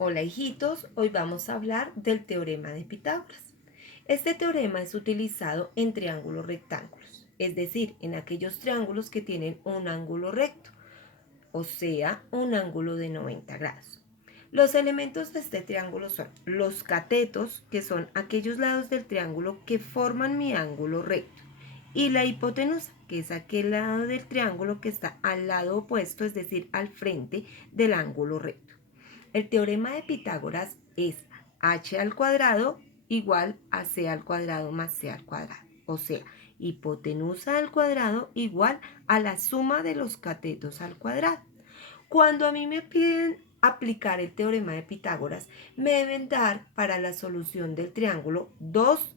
Hola hijitos, hoy vamos a hablar del teorema de Pitágoras. Este teorema es utilizado en triángulos rectángulos, es decir, en aquellos triángulos que tienen un ángulo recto, o sea, un ángulo de 90 grados. Los elementos de este triángulo son los catetos, que son aquellos lados del triángulo que forman mi ángulo recto, y la hipotenusa, que es aquel lado del triángulo que está al lado opuesto, es decir, al frente del ángulo recto. El teorema de Pitágoras es h al cuadrado igual a c al cuadrado más c al cuadrado. O sea, hipotenusa al cuadrado igual a la suma de los catetos al cuadrado. Cuando a mí me piden aplicar el teorema de Pitágoras, me deben dar para la solución del triángulo dos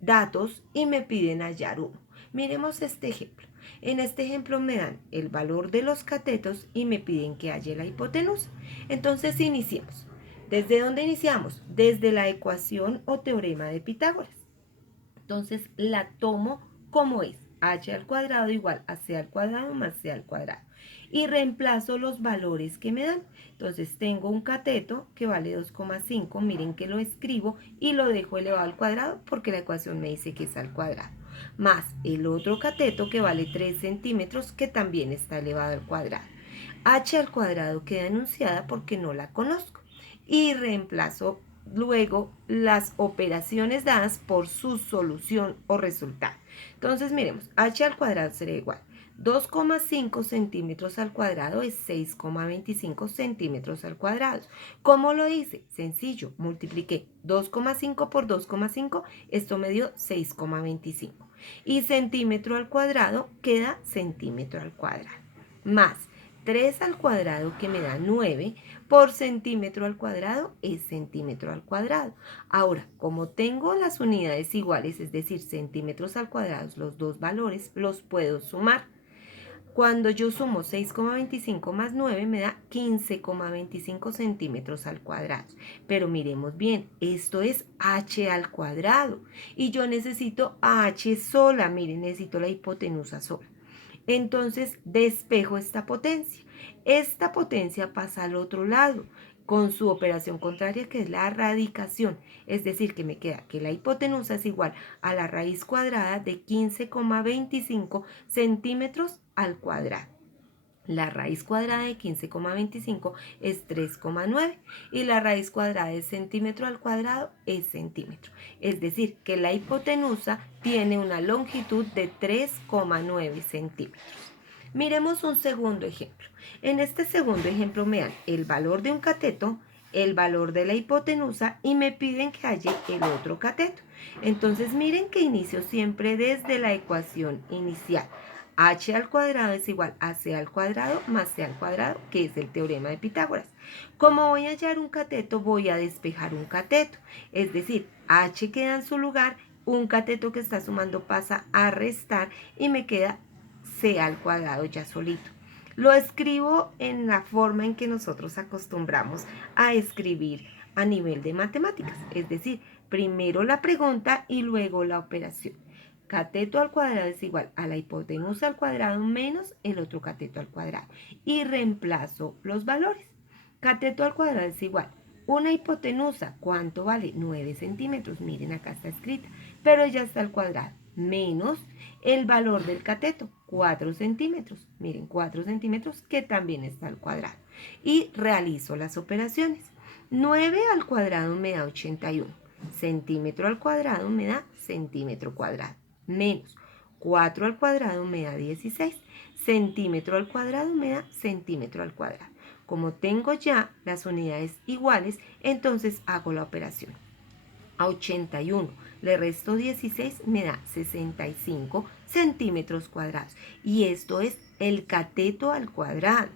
datos y me piden hallar uno. Miremos este ejemplo. En este ejemplo me dan el valor de los catetos y me piden que halle la hipotenusa. Entonces iniciemos. ¿Desde dónde iniciamos? Desde la ecuación o teorema de Pitágoras. Entonces la tomo como es. H al cuadrado igual a C al cuadrado más C al cuadrado. Y reemplazo los valores que me dan. Entonces tengo un cateto que vale 2,5. Miren que lo escribo y lo dejo elevado al cuadrado porque la ecuación me dice que es al cuadrado. Más el otro cateto que vale 3 centímetros que también está elevado al cuadrado. H al cuadrado queda enunciada porque no la conozco. Y reemplazo luego las operaciones dadas por su solución o resultado. Entonces miremos, h al cuadrado será igual 2,5 centímetros al cuadrado es 6,25 centímetros al cuadrado. ¿Cómo lo hice? Sencillo, multipliqué 2,5 por 2,5, esto me dio 6,25. Y centímetro al cuadrado queda centímetro al cuadrado. Más 3 al cuadrado que me da 9 por centímetro al cuadrado es centímetro al cuadrado. Ahora, como tengo las unidades iguales, es decir, centímetros al cuadrado, los dos valores los puedo sumar. Cuando yo sumo 6,25 más 9 me da 15,25 centímetros al cuadrado. Pero miremos bien, esto es h al cuadrado y yo necesito h sola, miren, necesito la hipotenusa sola. Entonces despejo esta potencia. Esta potencia pasa al otro lado con su operación contraria, que es la radicación. Es decir, que me queda que la hipotenusa es igual a la raíz cuadrada de 15,25 centímetros al cuadrado. La raíz cuadrada de 15,25 es 3,9 y la raíz cuadrada de centímetro al cuadrado es centímetro. Es decir, que la hipotenusa tiene una longitud de 3,9 centímetros. Miremos un segundo ejemplo. En este segundo ejemplo me dan el valor de un cateto, el valor de la hipotenusa y me piden que halle el otro cateto. Entonces miren que inicio siempre desde la ecuación inicial. H al cuadrado es igual a C al cuadrado más C al cuadrado, que es el teorema de Pitágoras. Como voy a hallar un cateto, voy a despejar un cateto. Es decir, H queda en su lugar, un cateto que está sumando pasa a restar y me queda C al cuadrado ya solito. Lo escribo en la forma en que nosotros acostumbramos a escribir a nivel de matemáticas. Es decir, primero la pregunta y luego la operación. Cateto al cuadrado es igual a la hipotenusa al cuadrado menos el otro cateto al cuadrado. Y reemplazo los valores. Cateto al cuadrado es igual. Una hipotenusa, ¿cuánto vale? 9 centímetros. Miren, acá está escrita. Pero ya está al cuadrado. Menos el valor del cateto, 4 centímetros. Miren, 4 centímetros que también está al cuadrado. Y realizo las operaciones. 9 al cuadrado me da 81. Centímetro al cuadrado me da centímetro cuadrado. Menos 4 al cuadrado me da 16. Centímetro al cuadrado me da centímetro al cuadrado. Como tengo ya las unidades iguales, entonces hago la operación. A 81 le resto 16, me da 65 centímetros cuadrados. Y esto es el cateto al cuadrado.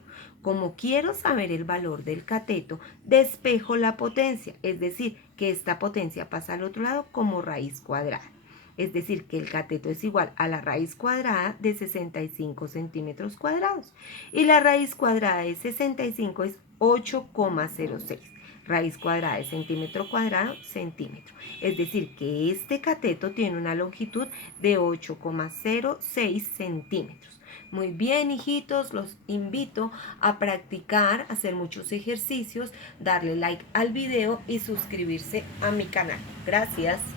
Como quiero saber el valor del cateto, despejo la potencia, es decir, que esta potencia pasa al otro lado como raíz cuadrada. Es decir, que el cateto es igual a la raíz cuadrada de 65 centímetros cuadrados. Y la raíz cuadrada de 65 es 8,06. raíz cuadrada de centímetro cuadrado, centímetro. Es decir, que este cateto tiene una longitud de 8,06 centímetros. Muy bien, hijitos, los invito a practicar, a hacer muchos ejercicios, darle like al video y suscribirse a mi canal. Gracias.